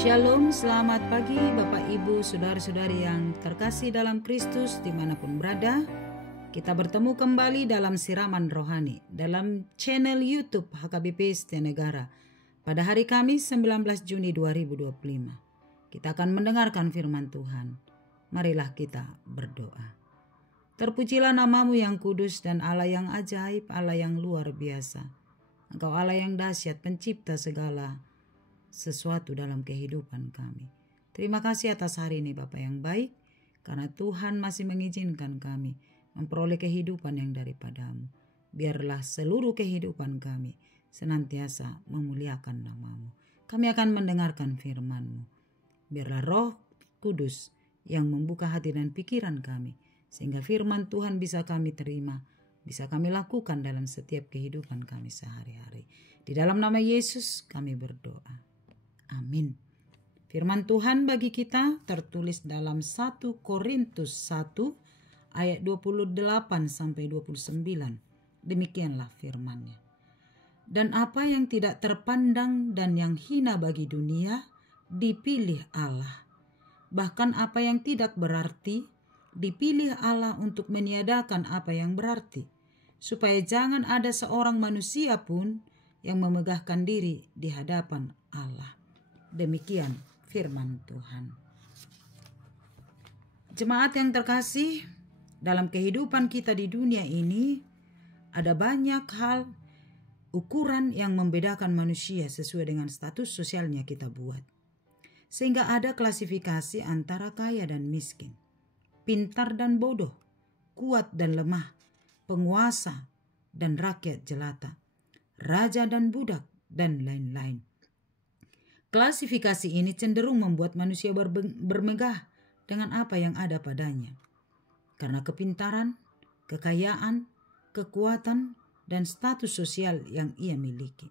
Shalom, selamat pagi Bapak Ibu, Saudara-saudari yang terkasih dalam Kristus dimanapun berada. Kita bertemu kembali dalam siraman rohani dalam channel YouTube HKBP Setia Negara pada hari Kamis 19 Juni 2025. Kita akan mendengarkan firman Tuhan. Marilah kita berdoa. Terpujilah namamu yang kudus dan Allah yang ajaib, Allah yang luar biasa. Engkau Allah yang dahsyat, pencipta segala sesuatu dalam kehidupan kami. Terima kasih atas hari ini Bapa yang baik, karena Tuhan masih mengizinkan kami memperoleh kehidupan yang daripadamu. Biarlah seluruh kehidupan kami senantiasa memuliakan namamu. Kami akan mendengarkan firman-Mu. Biarlah Roh Kudus yang membuka hati dan pikiran kami, sehingga firman Tuhan bisa kami terima, bisa kami lakukan dalam setiap kehidupan kami sehari-hari. Di dalam nama Yesus kami berdoa. Amin. Firman Tuhan bagi kita tertulis dalam 1 Korintus 1 ayat 28 sampai 29. Demikianlah firman-Nya. Dan apa yang tidak terpandang dan yang hina bagi dunia dipilih Allah. Bahkan apa yang tidak berarti dipilih Allah untuk meniadakan apa yang berarti, supaya jangan ada seorang manusia pun yang memegahkan diri di hadapan Allah. Demikian firman Tuhan. Jemaat yang terkasih, dalam kehidupan kita di dunia ini ada banyak hal ukuran yang membedakan manusia sesuai dengan status sosialnya kita buat. Sehingga ada klasifikasi antara kaya dan miskin, pintar dan bodoh, kuat dan lemah, penguasa dan rakyat jelata, raja dan budak, dan lain-lain. Klasifikasi ini cenderung membuat manusia bermegah dengan apa yang ada padanya. Karena kepintaran, kekayaan, kekuatan, dan status sosial yang ia miliki.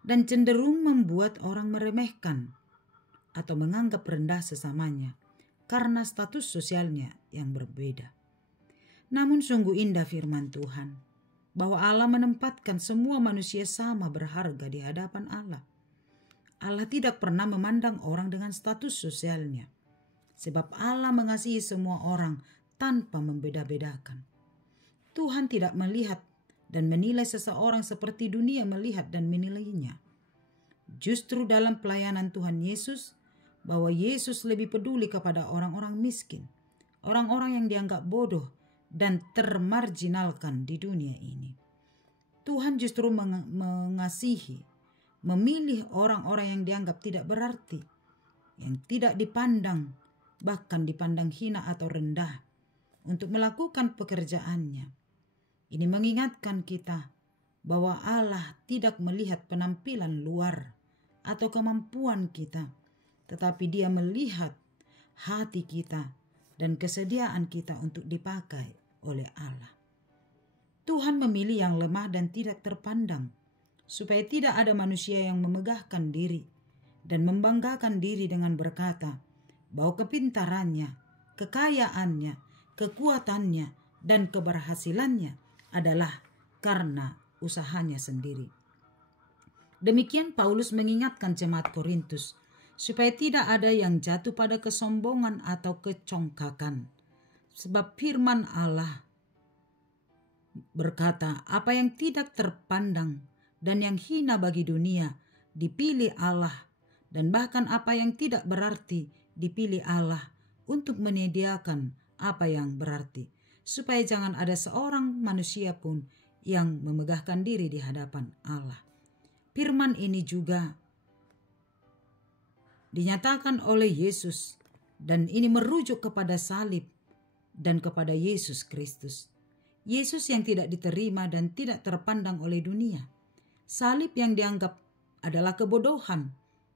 Dan cenderung membuat orang meremehkan atau menganggap rendah sesamanya karena status sosialnya yang berbeda. Namun sungguh indah firman Tuhan bahwa Allah menempatkan semua manusia sama berharga di hadapan Allah. Allah tidak pernah memandang orang dengan status sosialnya, sebab Allah mengasihi semua orang tanpa membeda-bedakan. Tuhan tidak melihat dan menilai seseorang seperti dunia melihat dan menilainya. Justru dalam pelayanan Tuhan Yesus, bahwa Yesus lebih peduli kepada orang-orang miskin, orang-orang yang dianggap bodoh dan termarginalkan di dunia ini. Tuhan justru mengasihi, memilih orang-orang yang dianggap tidak berarti, yang tidak dipandang, bahkan dipandang hina atau rendah, untuk melakukan pekerjaannya. Ini mengingatkan kita bahwa Allah tidak melihat penampilan luar atau kemampuan kita, tetapi Dia melihat hati kita dan kesediaan kita untuk dipakai oleh Allah. Tuhan memilih yang lemah dan tidak terpandang, supaya tidak ada manusia yang memegahkan diri dan membanggakan diri dengan berkata bahwa kepintarannya, kekayaannya, kekuatannya, dan keberhasilannya adalah karena usahanya sendiri. Demikian Paulus mengingatkan jemaat Korintus supaya tidak ada yang jatuh pada kesombongan atau kecongkakan. Sebab firman Allah berkata, apa yang tidak terpandang dan yang hina bagi dunia dipilih Allah, dan bahkan apa yang tidak berarti dipilih Allah untuk menyediakan apa yang berarti, supaya jangan ada seorang manusia pun yang memegahkan diri di hadapan Allah. Firman ini juga dinyatakan oleh Yesus, dan ini merujuk kepada salib dan kepada Yesus Kristus. Yesus yang tidak diterima dan tidak terpandang oleh dunia. Salib yang dianggap adalah kebodohan,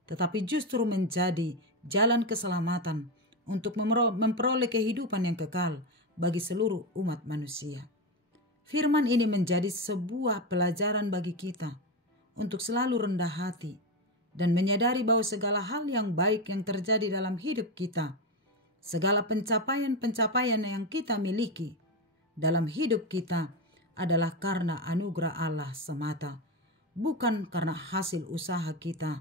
tetapi justru menjadi jalan keselamatan untuk memperoleh kehidupan yang kekal bagi seluruh umat manusia. Firman ini menjadi sebuah pelajaran bagi kita untuk selalu rendah hati dan menyadari bahwa segala hal yang baik yang terjadi dalam hidup kita, segala pencapaian-pencapaian yang kita miliki dalam hidup kita adalah karena anugerah Allah semata, bukan karena hasil usaha kita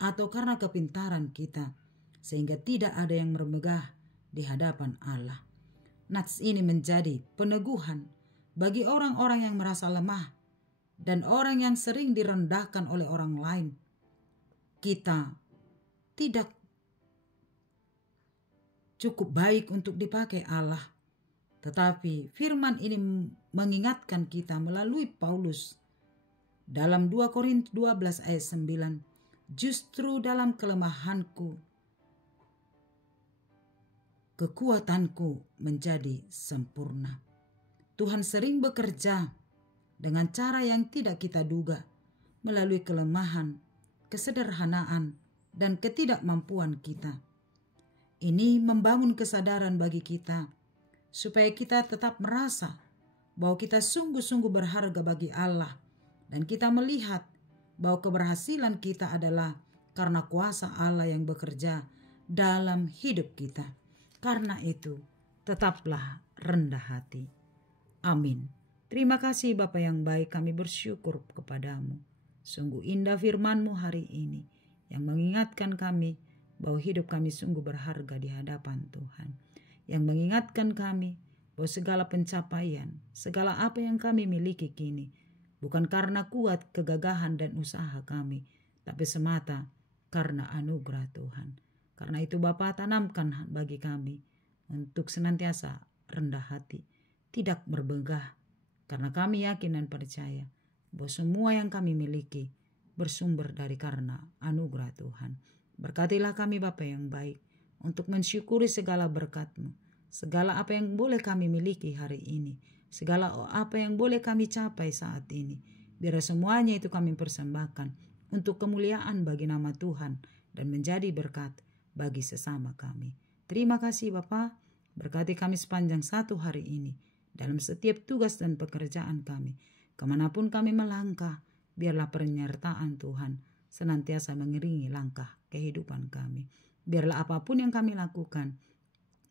atau karena kepintaran kita, sehingga tidak ada yang bermegah di hadapan Allah. Nats ini menjadi peneguhan bagi orang-orang yang merasa lemah dan orang yang sering direndahkan oleh orang lain. Kita tidak cukup baik untuk dipakai Allah. Tetapi firman ini mengingatkan kita melalui Paulus dalam 2 Korintus 12 ayat 9. Justru dalam kelemahanku, kekuatanku menjadi sempurna. Tuhan sering bekerja dengan cara yang tidak kita duga melalui kelemahan, kesederhanaan, dan ketidakmampuan kita. Ini membangun kesadaran bagi kita supaya kita tetap merasa bahwa kita sungguh-sungguh berharga bagi Allah, dan kita melihat bahwa keberhasilan kita adalah karena kuasa Allah yang bekerja dalam hidup kita. Karena itu, tetaplah rendah hati. Amin. Terima kasih Bapa yang baik, kami bersyukur kepadamu. Sungguh indah firman-Mu hari ini yang mengingatkan kami bahwa hidup kami sungguh berharga di hadapan Tuhan. Yang mengingatkan kami bahwa segala pencapaian, segala apa yang kami miliki kini, bukan karena kuat, kegagahan, dan usaha kami, tapi semata karena anugerah Tuhan. Karena itu Bapa, tanamkan bagi kami untuk senantiasa rendah hati, tidak berbegah, karena kami yakin dan percaya bahwa semua yang kami miliki bersumber dari karena anugerah Tuhan. Berkatilah kami Bapa yang baik untuk mensyukuri segala berkat-Mu, segala apa yang boleh kami miliki hari ini, segala apa yang boleh kami capai saat ini. Biar semuanya itu kami persembahkan untuk kemuliaan bagi nama Tuhan dan menjadi berkat bagi sesama kami. Terima kasih Bapa, berkati kami sepanjang satu hari ini dalam setiap tugas dan pekerjaan kami. Kemanapun kami melangkah, biarlah penyertaan Tuhan senantiasa mengiringi langkah kehidupan kami. Biarlah apapun yang kami lakukan,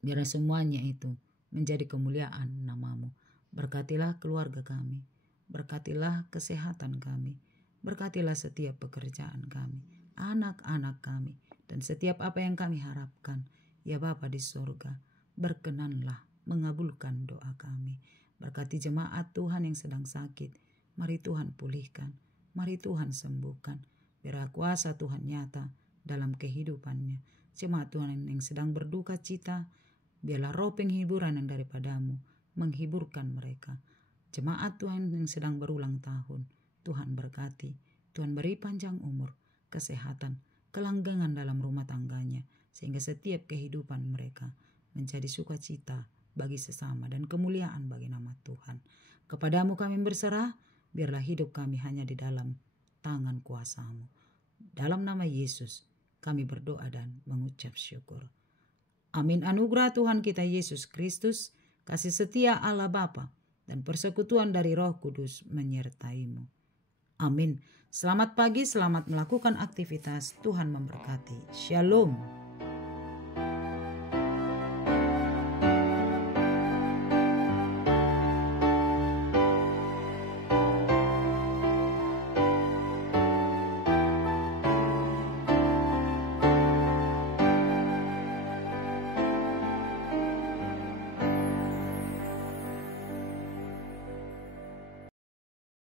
biarlah semuanya itu menjadi kemuliaan nama-Mu. Berkatilah keluarga kami, berkatilah kesehatan kami, berkatilah setiap pekerjaan kami, anak-anak kami, dan setiap apa yang kami harapkan. Ya Bapa di sorga, berkenanlah mengabulkan doa kami. Berkati jemaat Tuhan yang sedang sakit, mari Tuhan pulihkan, mari Tuhan sembuhkan. Biarlah kuasa Tuhan nyata dalam kehidupannya. Jemaat Tuhan yang sedang berduka cita, biarlah roh penghiburan yang daripada-Mu menghiburkan mereka. Jemaat Tuhan yang sedang berulang tahun, Tuhan berkati, Tuhan beri panjang umur, kesehatan, kelanggengan dalam rumah tangganya, sehingga setiap kehidupan mereka menjadi sukacita bagi sesama dan kemuliaan bagi nama Tuhan. Kepadamu kami berserah, biarlah hidup kami hanya di dalam tangan kuasa-Mu. Dalam nama Yesus kami berdoa dan mengucap syukur. Amin. Anugerah Tuhan kita Yesus Kristus, kasih setia Allah Bapa, dan persekutuan dari Roh Kudus menyertai-Mu. Amin. Selamat pagi, selamat melakukan aktivitas. Tuhan memberkati. Shalom.